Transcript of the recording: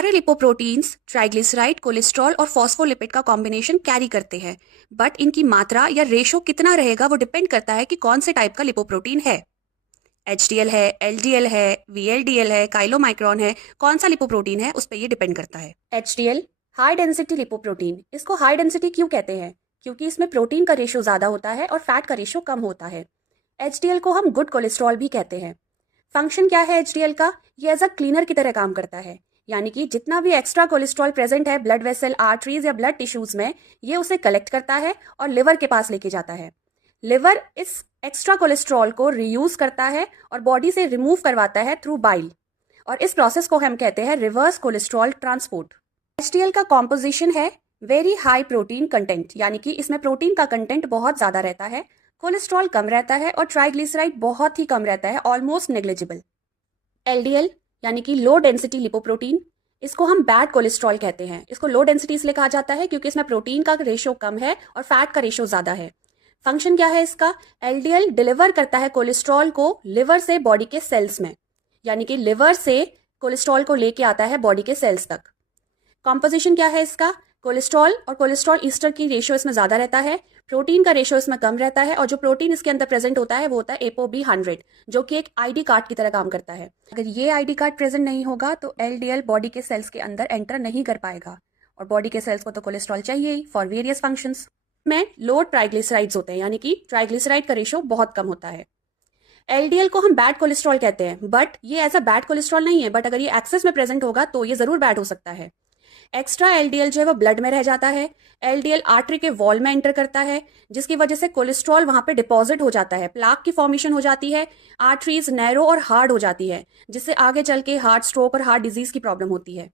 सारे lipoproteins triglyceride, cholesterol और phospholipid का कॉम्बिनेशन कैरी करते हैं, बट इनकी मात्रा या रेशो कितना रहेगा वो डिपेंड करता है कि कौन से टाइप का लिपोप्रोटीन है। एचडीएल है, एलडीएल है, वीएलडीएल है, काइलोमाइक्रॉन है, कौन सा लिपोप्रोटीन है उस पर ये डिपेंड करता है। HDL high density lipoprotein. इसको हाई डेंसिटी क्यों कहते हैं? क्योंकि इसमें प्रोटीन का रेशो ज़्यादा होता है और फैट का रेशो कम होता है। एचडीएल को हम गुड कोलेस्ट्रॉल भी कहते हैं। फंक्शन क्या है एचडीएल का? ये एज अ क्लीनर की तरह काम करता है, यानी कि जितना भी एक्स्ट्रा कोलेस्ट्रॉल प्रेजेंट है ब्लड वेसल, आर्टरीज या ब्लड टिश्यूज में, ये उसे कलेक्ट करता है और लिवर के पास लेके जाता है। लिवर इस एक्स्ट्रा कोलेस्ट्रॉल को रीयूज करता है और बॉडी से रिमूव करवाता है थ्रू बाइल, और इस प्रोसेस को हम कहते हैं रिवर्स कोलेस्ट्रॉल ट्रांसपोर्ट। एचडीएल का कॉम्पोजिशन है वेरी हाई प्रोटीन कंटेंट, यानी कि इसमें प्रोटीन का कंटेंट बहुत ज्यादा रहता है, कोलेस्ट्रॉल कम रहता है और ट्राइग्लिसराइड बहुत ही कम रहता है, ऑलमोस्ट नेग्लिजिबल। एलडीएल यानी कि लो डेंसिटी लिपोप्रोटीन, इसको हम बैड कोलेस्ट्रॉल कहते हैं। इसको लो डेंसिटी इसलिए कहा जाता है क्योंकि इसमें प्रोटीन का रेशो कम है और फैट का रेशो ज्यादा है। फंक्शन क्या है इसका? एलडीएल डिलीवर करता है कोलेस्ट्रॉल को लिवर से बॉडी के सेल्स में, यानी कि लिवर से कोलेस्ट्रॉल को लेके आता है बॉडी के सेल्स तक। कॉम्पोजिशन क्या है इसका? कोलेस्ट्रॉल और कोलेस्ट्रॉल ईस्टर की रेशियो इसमें ज्यादा रहता है, प्रोटीन का रेशियो इसमें कम रहता है, और जो प्रोटीन इसके अंदर प्रेजेंट होता है वो होता है ApoB100, जो कि एक आईडी कार्ड की तरह काम करता है। अगर ये आईडी कार्ड प्रेजेंट नहीं होगा तो एलडीएल बॉडी के सेल्स के अंदर एंटर नहीं कर पाएगा, और बॉडी के सेल्स को तो कोलेस्ट्रॉल चाहिए ही फॉर वेरियस फंक्शंस। में लो ट्राइग्लिसराइड्स होते हैं, यानी कि ट्राइग्लिसराइड का रेशियो बहुत कम होता है। एलडीएल को हम बैड कोलेस्ट्रॉल कहते हैं, बट ये ऐसा बैड कोलेस्ट्रॉल नहीं है, बट अगर ये एक्सेस में प्रेजेंट होगा तो ये जरूर बैड हो सकता है। एक्स्ट्रा एलडीएल जो है वो ब्लड में रह जाता है। एलडीएल आर्टरी के वॉल में एंटर करता है, जिसकी वजह से कोलेस्ट्रॉल वहां पे डिपॉजिट हो जाता है, प्लाक की फॉर्मेशन हो जाती है, आर्टरीज नैरो और हार्ड हो जाती है, जिससे आगे चल के हार्ट स्ट्रोक और हार्ट डिजीज की प्रॉब्लम होती है।